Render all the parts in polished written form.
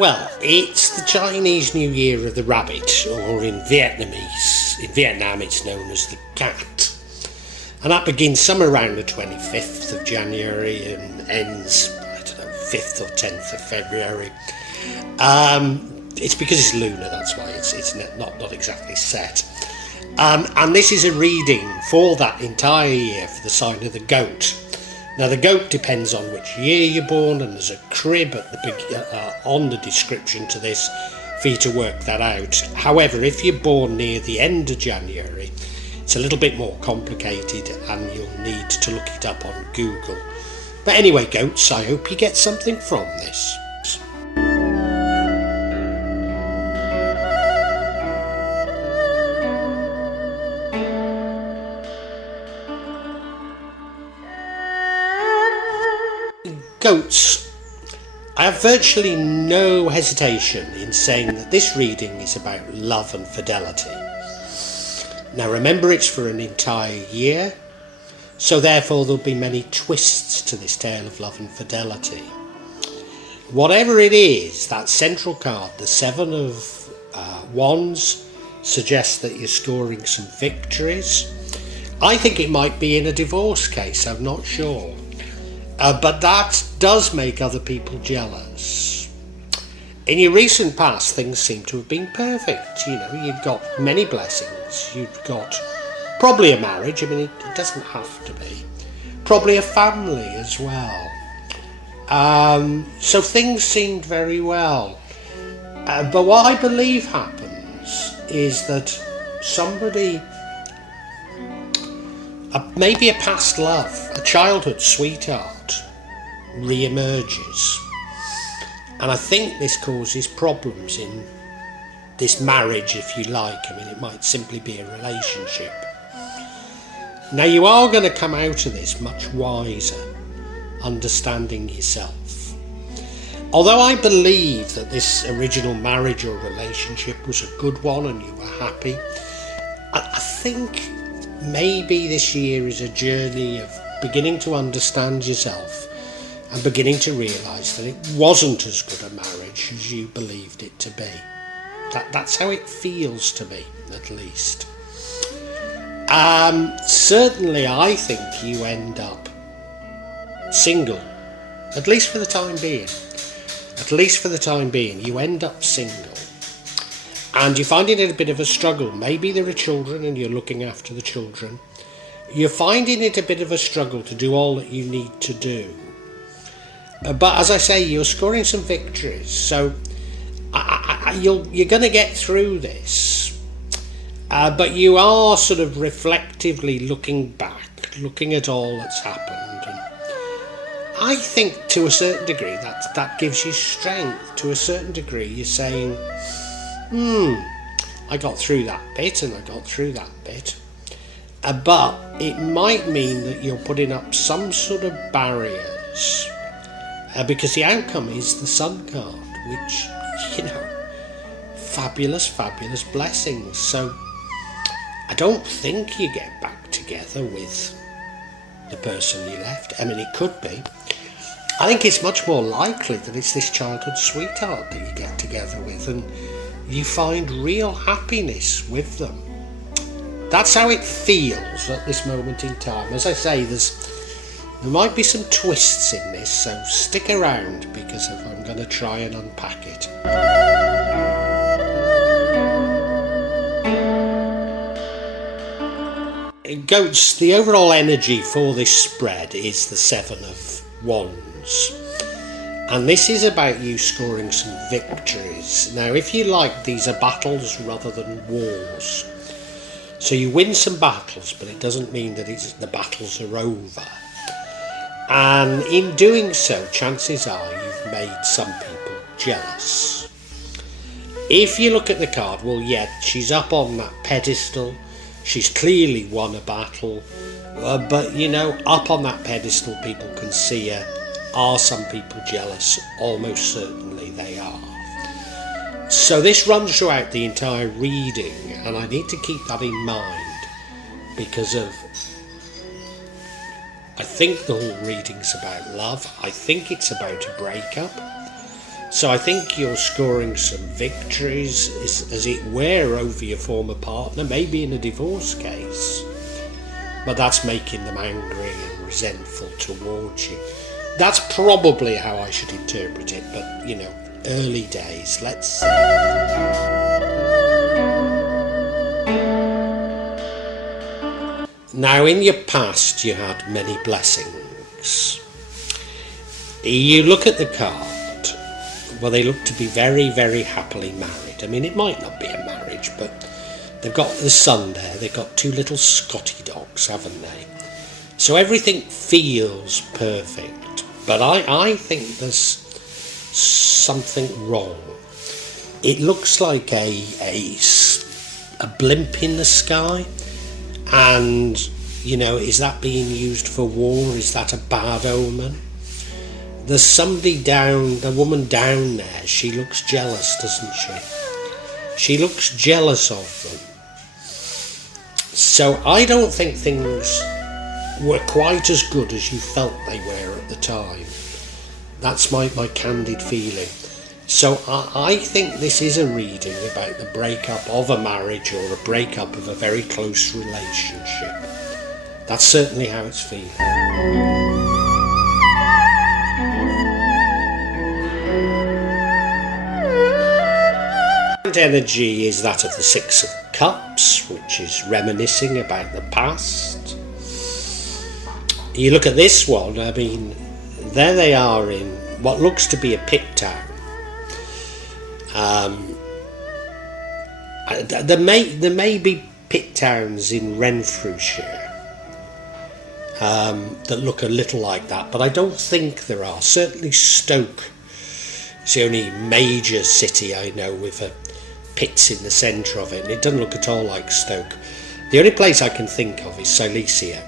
Well, it's the Chinese New Year of the rabbit, or in Vietnam it's known as the cat. And that begins somewhere around the 25th of January and ends, 5th or 10th of February. It's because it's lunar, that's why it's not exactly set. And this is a reading for that entire year for the sign of the goat. Now the goat depends on which year you're born, and there's a crib on the description to this for you to work that out. However, if you're born near the end of January, it's a little bit more complicated and you'll need to look it up on Google. But anyway, goats, I hope you get something from this. Goats, I have virtually no hesitation in saying that this reading is about love and fidelity. Now remember, it's for an entire year, so therefore there'll be many twists to this tale of love and fidelity. Whatever it is, that central card, the Seven of Wands, suggests that you're scoring some victories. I think it might be in a divorce case, I'm not sure. But that does make other people jealous. In your recent past, things seem to have been perfect. You've got many blessings. You've got probably a marriage. It doesn't have to be. Probably a family as well. So things seemed very well. But what I believe happens is that somebody, maybe a past love, a childhood sweetheart, re-emerges, and I think this causes problems in this marriage, if you like. It might simply be a relationship. Now you are going to come out of this much wiser, understanding yourself. Although I believe that this original marriage or relationship was a good one and you were happy, I think maybe this year is a journey of beginning to understand yourself and beginning to realise that it wasn't as good a marriage as you believed it to be. That's how it feels to me, at least. Certainly I think you end up single, at least for the time being. At least for the time being, you end up single. And you're finding it a bit of a struggle. Maybe there are children and you're looking after the children. You're finding it a bit of a struggle to do all that you need to do. But as I say, you're scoring some victories. So you're going to get through this. But you are sort of reflectively looking back, looking at all that's happened. And I think to a certain degree that gives you strength. To a certain degree, you're saying, I got through that bit and I got through that bit. But it might mean that you're putting up some sort of barriers, because the outcome is the Sun card, which, fabulous blessings. So I don't think you get back together with the person you left. It could be. I think it's much more likely that it's this childhood sweetheart that you get together with and you find real happiness with them. That's how it feels at this moment in time. As I say, there might be some twists in this, so stick around because I'm going to try and unpack it. Goats, the overall energy for this spread is the Seven of Wands. And this is about you scoring some victories. Now, if you like, these are battles rather than wars. So you win some battles, but it doesn't mean that the battles are over. And in doing so, chances are you've made some people jealous. If you look at the card, well, yeah, she's up on that pedestal. She's clearly won a battle. But, up on that pedestal, people can see her. Are some people jealous? Almost certainly they are. So this runs throughout the entire reading, and I need to keep that in mind because I think the whole reading's about love. I think it's about a breakup. So I think you're scoring some victories, as it were, over your former partner, maybe in a divorce case. But that's making them angry and resentful towards you. That's probably how I should interpret it, but early days, let's say. Now, in your past, you had many blessings. You look at the card, well, they look to be very, very happily married. I mean, it might not be a marriage, but they've got the son there, they've got 2 little Scotty dogs, haven't they? So everything feels perfect, but I think there's something wrong. It looks like a blimp in the sky, and is that being used for war? Is that a bad omen? There's somebody down, the woman down there, she looks jealous, doesn't she? She looks jealous of them. So I don't think things were quite as good as you felt they were at the time. That's my candid feeling. So I think this is a reading about the breakup of a marriage or a breakup of a very close relationship. That's certainly how it's feeling. Energy is that of the 6 of Cups, which is reminiscing about the past. You look at this one, I mean, there they are in what looks to be a pit town. There may be pit towns in Renfrewshire that look a little like that, but I don't think there are. Certainly Stoke is the only major city I know with a pits in the centre of it, and it doesn't look at all like Stoke. The only place I can think of is Silesia.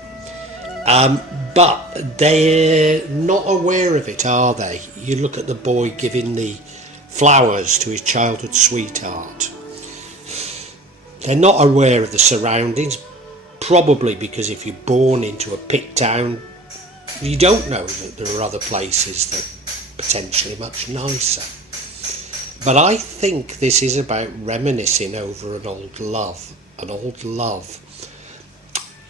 But they're not aware of it, are they? You look at the boy giving the flowers to his childhood sweetheart. They're not aware of the surroundings, probably because if you're born into a pit town, you don't know that there are other places that are potentially much nicer. But I think this is about reminiscing over an old love.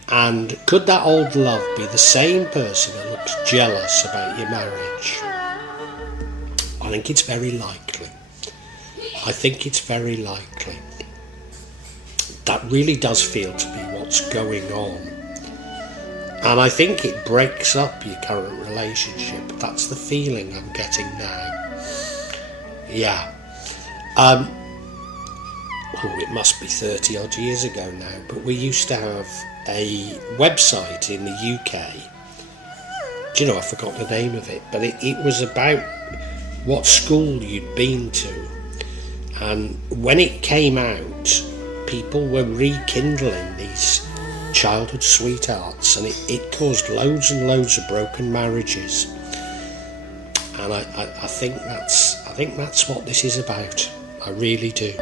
And could that old love be the same person who looks jealous about your marriage? I think it's very likely. That really does feel to be what's going on. And I think it breaks up your current relationship. That's the feeling I'm getting now. Yeah. It must be 30 odd years ago now, but we used to have a website in the UK. Do you know, I forgot the name of it, but it was about what school you'd been to. And when it came out, people were rekindling these childhood sweethearts, and it caused loads and loads of broken marriages. And I think that's what this is about. I really do.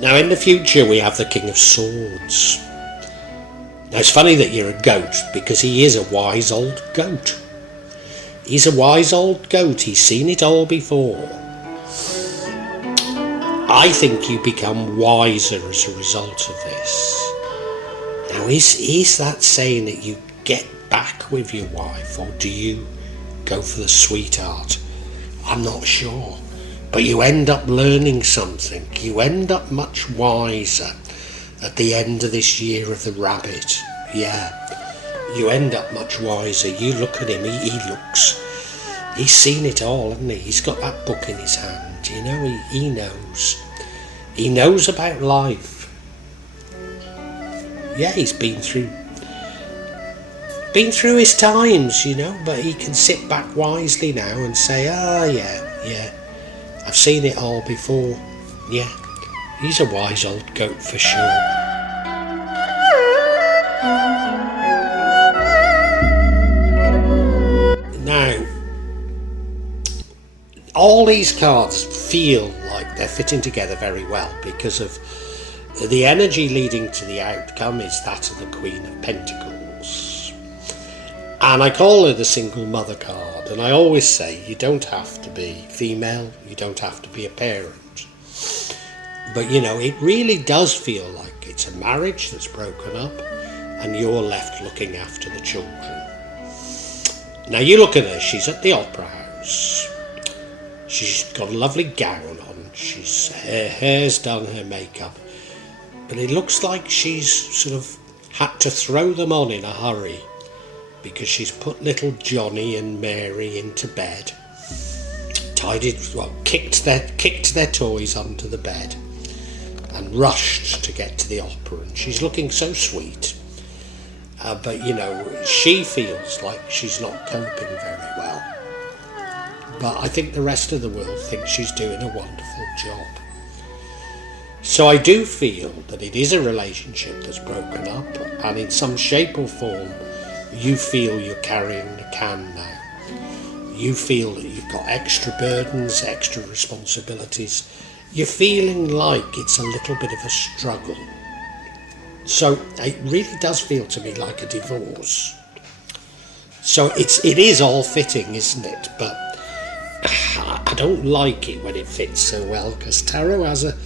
Now in the future we have the King of Swords. Now it's funny that you're a goat, because he is a wise old goat. He's a wise old goat, he's seen it all before. I think you become wiser as a result of this. Now is that saying that you get back with your wife, or do you go for the sweetheart? I'm not sure. But you end up learning something. You end up much wiser at the end of this year of the rabbit. Yeah, you end up much wiser. You look at him, he's seen it all, hasn't he? He's got that book in his hand, you know, he knows. He knows about life. Yeah, he's been through his times, you know, but he can sit back wisely now and say, yeah, I've seen it all before. Yeah, he's a wise old goat for sure. Now, all these cards feel like they're fitting together very well because of The energy leading to the outcome is that of the Queen of Pentacles. And I call her the single mother card. And I always say you don't have to be female, you don't have to be a parent. But you know, it really does feel like it's a marriage that's broken up and you're left looking after the children. Now you look at her, she's at the Opera House. She's got a lovely gown on, her hair's done, her makeup. But it looks like she's sort of had to throw them on in a hurry because she's put little Johnny and Mary into bed, kicked their toys under the bed and rushed to get to the opera, and she's looking so sweet. But you know, she feels like she's not coping very well. But I think the rest of the world thinks she's doing a wonderful job. So I do feel that it is a relationship that's broken up, and in some shape or form you feel you're carrying the can now. You feel that you've got extra burdens, extra responsibilities. You're feeling like it's a little bit of a struggle. So it really does feel to me like a divorce. So it is all fitting, isn't it? But I don't like it when it fits so well, because tarot has a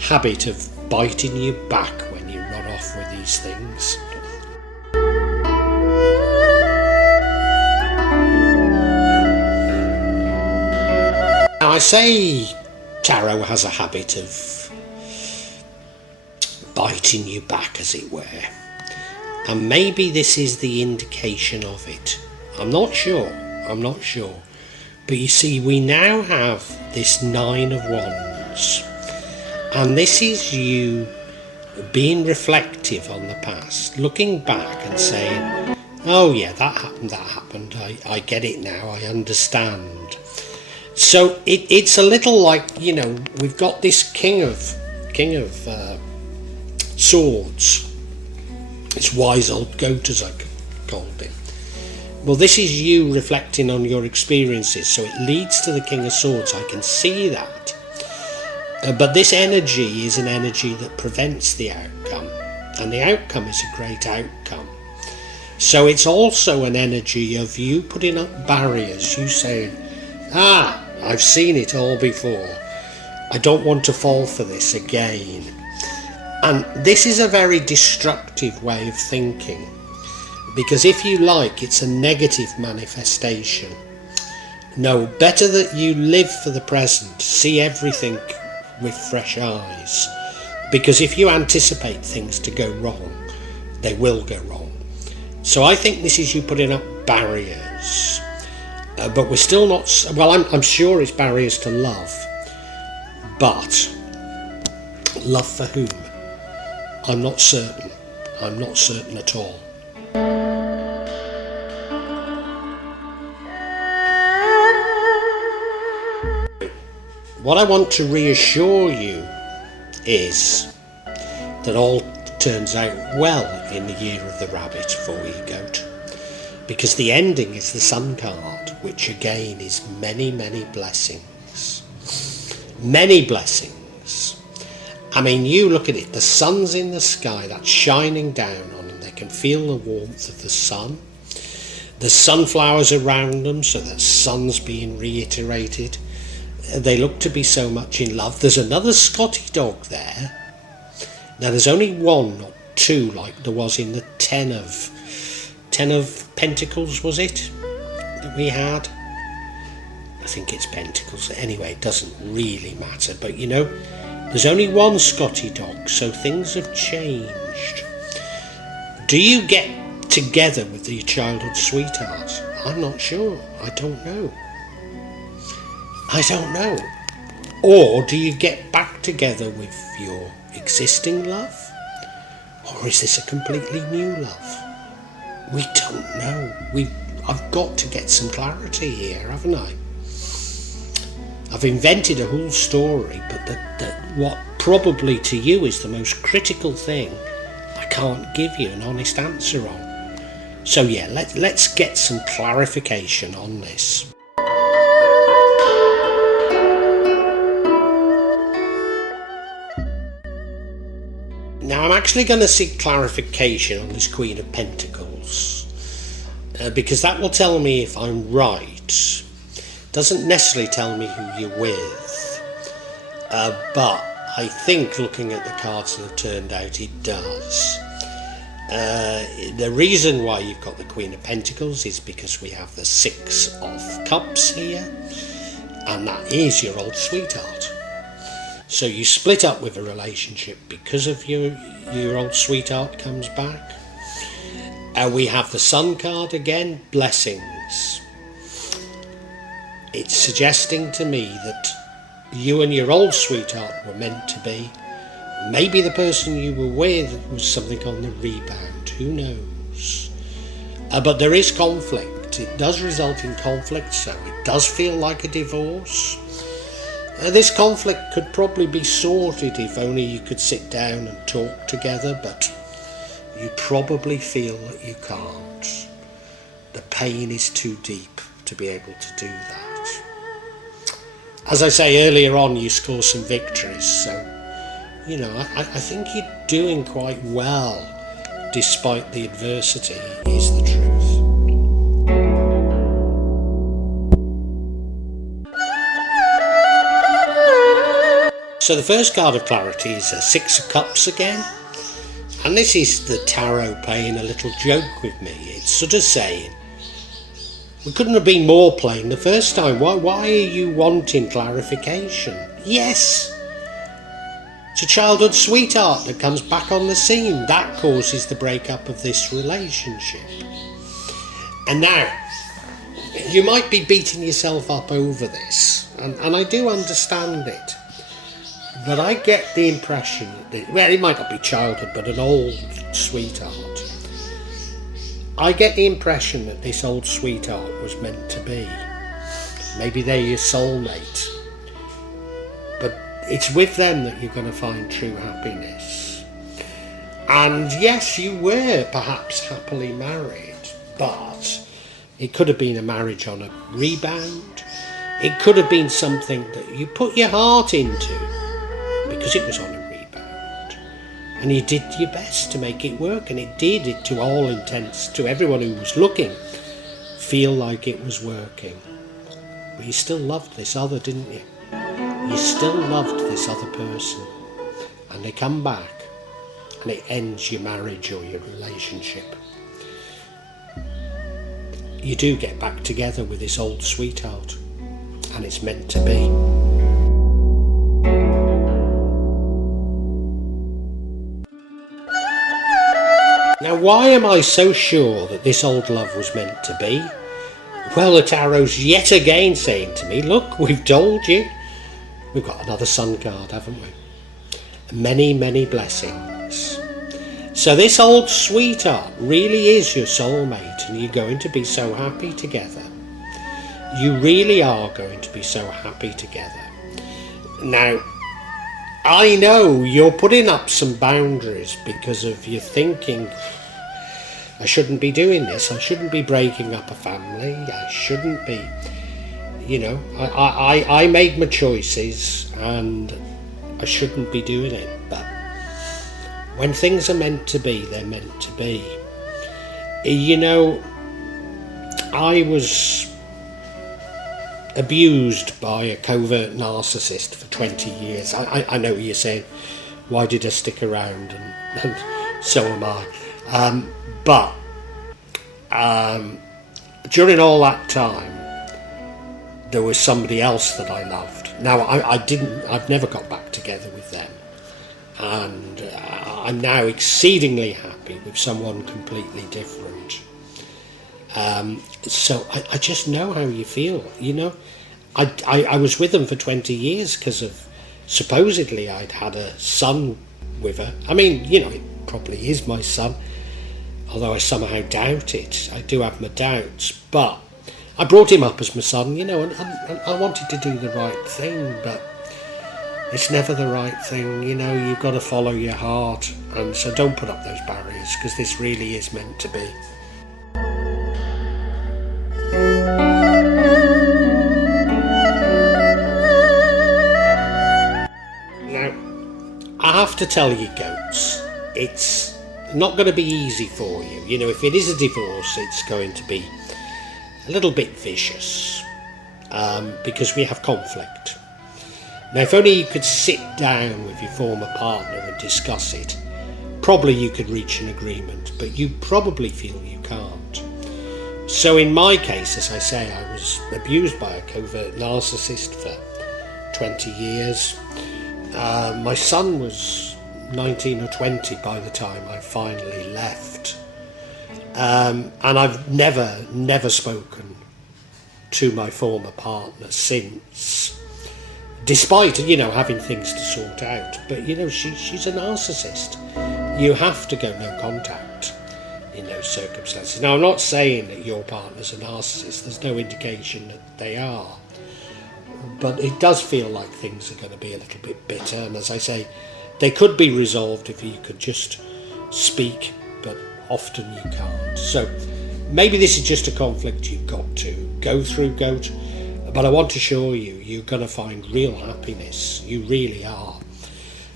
habit of biting you back when you run off with these things. Now I say tarot has a habit of biting you back, as it were, and maybe this is the indication of it. I'm not sure, but you see, we now have this 9 of Wands, and this is you being reflective on the past, looking back and saying, oh yeah, that happened, I get it now, I understand. So it's a little like, you know, we've got this king of swords, this wise old goat, as I called him. Well, this is you reflecting on your experiences, so it leads to the King of Swords. I can see that. But this energy is an energy that prevents the outcome, and the outcome is a great outcome. So it's also an energy of you putting up barriers, you saying, I've seen it all before. I don't want to fall for this again. And this is a very destructive way of thinking, because if you like, it's a negative manifestation. No, better that you live for the present, see everything with fresh eyes, because if you anticipate things to go wrong, they will go wrong. So I think this is you putting up barriers, but we're still not, well, I'm sure it's barriers to love, but love for whom? I'm not certain at all. What I want to reassure you is that all turns out well in the year of the rabbit for you, goat, because the ending is the Sun card, which again is many, many blessings. Many blessings. I mean, you look at it, the sun's in the sky, that's shining down on them. They can feel the warmth of the sun. The sunflowers around them, so that sun's being reiterated. They look to be so much in love. There's another Scotty dog there. Now there's only one, not two, like there was in the 10 of Pentacles, was it, that we had? I think it's Pentacles. Anyway, it doesn't really matter. But you know, there's only one Scotty dog, so things have changed. Do you get together with your childhood sweetheart? I'm not sure. I don't know. Or do you get back together with your existing love? Or is this a completely new love? We don't know. I've got to get some clarity here, haven't I? I've invented a whole story, but what probably to you is the most critical thing, I can't give you an honest answer on. So yeah, let's get some clarification on this. Now I'm actually going to seek clarification on this Queen of Pentacles, because that will tell me if I'm right. Doesn't necessarily tell me who you're with, but I think looking at the cards that have turned out, it does. The reason why you've got the Queen of Pentacles is because we have the Six of Cups here, and that is your old sweetheart. So you split up with a relationship because of your old sweetheart comes back. We have the Sun card again, blessings. It's suggesting to me that you and your old sweetheart were meant to be. Maybe the person you were with was something on the rebound, who knows? But there is conflict. It does result in conflict, so it does feel like a divorce. This conflict could probably be sorted if only you could sit down and talk together, but you probably feel that you can't. The pain is too deep to be able to do that. As I say earlier on, you score some victories, so you know, I think you're doing quite well despite the adversity, is the truth. So the first card of clarity is a Six of Cups again, and this is the tarot playing a little joke with me. It's sort of saying, we couldn't have been more plain the first time. Why are you wanting clarification? Yes, it's a childhood sweetheart that comes back on the scene. That causes the breakup of this relationship. And now, you might be beating yourself up over this, and I do understand it. But I get the impression that, well, it might not be childhood, but an old sweetheart. I get the impression that this old sweetheart was meant to be. Maybe they're your soulmate. But it's with them that you're going to find true happiness. And yes, you were perhaps happily married, but it could have been a marriage on a rebound. It could have been something that you put your heart into because it was on a rebound. And you did your best to make it work, and it did, it to all intents, to everyone who was looking, feel like it was working. But you still loved this other, didn't you? You still loved this other person. And they come back, and it ends your marriage or your relationship. You do get back together with this old sweetheart, and it's meant to be. Now, why am I so sure that this old love was meant to be? Well, the tarot's yet again saying to me, look, we've told you. We've got another Sun card, haven't we? Many, many blessings. So this old sweetheart really is your soulmate, and you're going to be so happy together. You really are going to be so happy together. Now, I know you're putting up some boundaries because of your thinking, I shouldn't be doing this, I shouldn't be breaking up a family, I shouldn't be, you know, I made my choices and I shouldn't be doing it. But when things are meant to be, they're meant to be. You know, I was abused by a covert narcissist for 20 years. I know you're saying, why did I stick around? And so am I. But during all that time, there was somebody else that I loved. Now, I've never got back together with them. And I'm now exceedingly happy with someone completely different. So I just know how you feel, you know. I was with them for 20 years because of, supposedly I'd had a son with her. I mean, you know, it probably is my son, although I somehow doubt it. I do have my doubts, but I brought him up as my son, you know, and I wanted to do the right thing, but it's never the right thing, you know. You've got to follow your heart, and so don't put up those barriers, because this really is meant to be. Now, I have to tell you, goats, it's not going to be easy for you. You know, if it is a divorce, it's going to be a little bit vicious, because we have conflict. Now, if only you could sit down with your former partner and discuss it, probably you could reach an agreement, but you probably feel you can't. So in my case, as I say, I was abused by a covert narcissist for 20 years. My son was 19 or 20 by the time I finally left. And I've never spoken to my former partner since, despite, you know, having things to sort out. But, you know, she's a narcissist. You have to go no contact in those circumstances. Now, I'm not saying that your partner's a narcissist. There's no indication that they are. But it does feel like things are going to be a little bit bitter. And as I say, they could be resolved if you could just speak, but often you can't. So maybe this is just a conflict you've got to go through, Goat. But I want to assure you, you're going to find real happiness. You really are.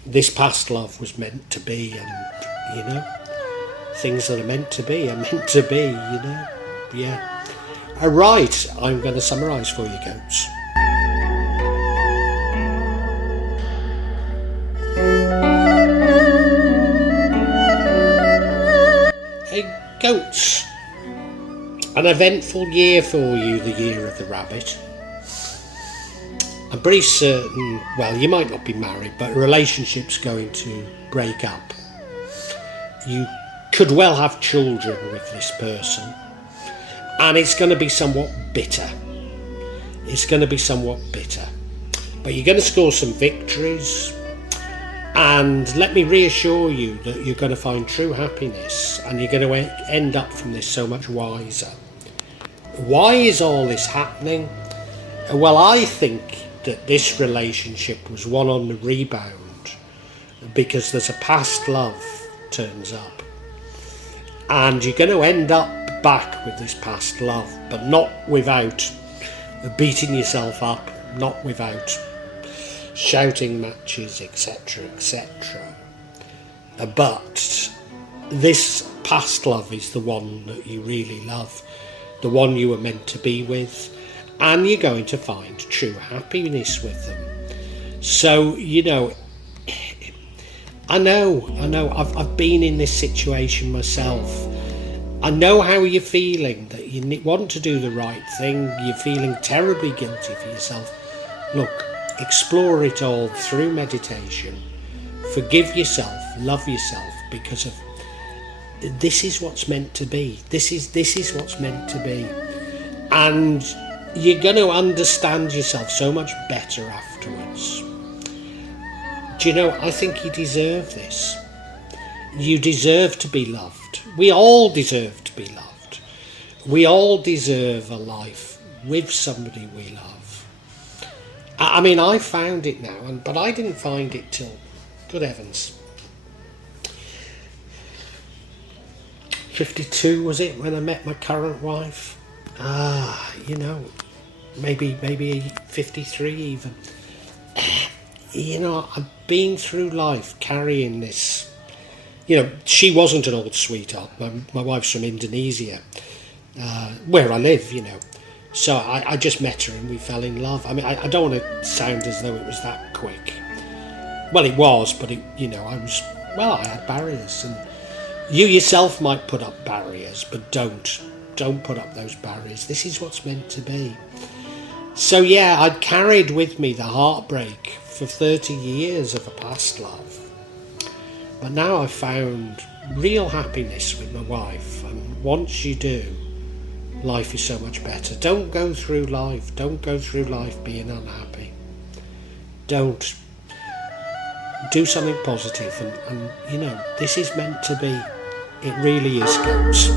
This past love was meant to be, and, you know, things that are meant to be are meant to be, you know. Yeah. All right, I'm going to summarise for you, Goats. Hey, Goats. An eventful year for you, the year of the rabbit. I'm pretty certain, well, you might not be married, but a relationship's going to break up. You could well have children with this person, and it's going to be somewhat bitter. It's going to be somewhat bitter. But you're going to score some victories, and let me reassure you that you're going to find true happiness, and you're going to end up from this so much wiser. Why is all this happening? Well, I think that this relationship was one on the rebound because there's a past love turns up, and you're going to end up back with this past love, but not without beating yourself up, not without shouting matches, etc., etc. But this past love is the one that you really love, the one you were meant to be with, and you're going to find true happiness with them. So, you know, I know, I've been in this situation myself. I know how you're feeling, that you want to do the right thing, you're feeling terribly guilty for yourself. Look, explore it all through meditation. Forgive yourself, love yourself, because of this is what's meant to be. This is what's meant to be. And you're going to understand yourself so much better afterwards. Do you know, I think you deserve this. You deserve to be loved. We all deserve to be loved. We all deserve a life with somebody we love. I mean, I found it now, but I didn't find it till, good heavens, 52 was it when I met my current wife? You know, maybe 53 even. You know, I've been through life carrying this. You know, she wasn't an old sweetheart. My wife's from Indonesia, where I live, you know. So I just met her and we fell in love. I mean, I don't want to sound as though it was that quick. Well, it was, but it, you know, I had barriers, and you yourself might put up barriers, but don't put up those barriers. This is what's meant to be. So yeah, I'd carried with me the heartbreak for 30 years of a past love. But now I've found real happiness with my wife, and once you do, life is so much better. Don't go through life being unhappy. Don't. Do something positive, and you know, this is meant to be. It really is, Goats.